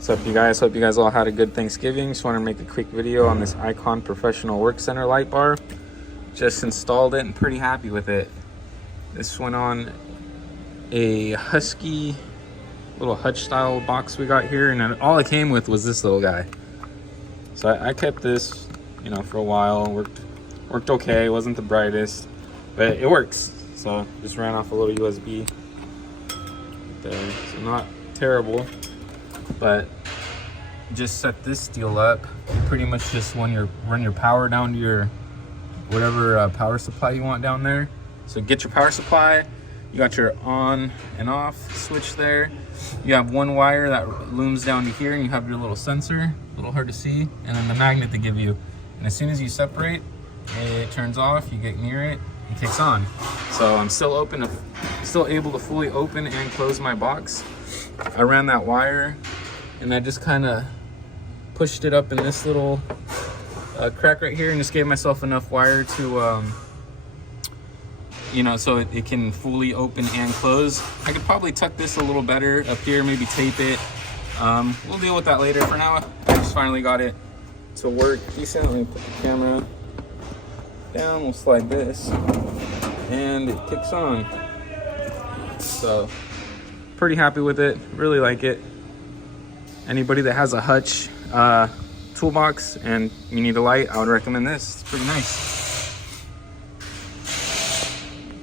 What's up, you guys? Hope you guys all had a good Thanksgiving. Just wanted to make a quick video on this Icon Professional Work Center light bar. Just installed it and pretty happy with it. This went on a Husky little hutch style box we got here, and all it came with was this little guy. So I kept this, you know, for a while. Worked okay. It wasn't the brightest, but it works. So just ran off a little USB there. So not terrible. But just set this deal up. Pretty much just run your power down to your whatever power supply you want down there. So get your power supply. You got your on and off switch there. You have one wire that looms down to here, and you have your little sensor, a little hard to see, and then the magnet they give you. And as soon as you separate, it turns off. You get near it, it kicks on. So I'm still able to fully open and close my box. I ran that wire, and I just kind of pushed it up in this little crack right here, and just gave myself enough wire to, you know, so it can fully open and close. I could probably tuck this a little better up here, maybe tape it. We'll deal with that later. For now, I just finally got it to work decent. Let me put the camera down. We'll slide this, and it kicks on. So, pretty happy with it. Really like it. Anybody that has a hutch toolbox and you need a light, I would recommend this. It's pretty nice.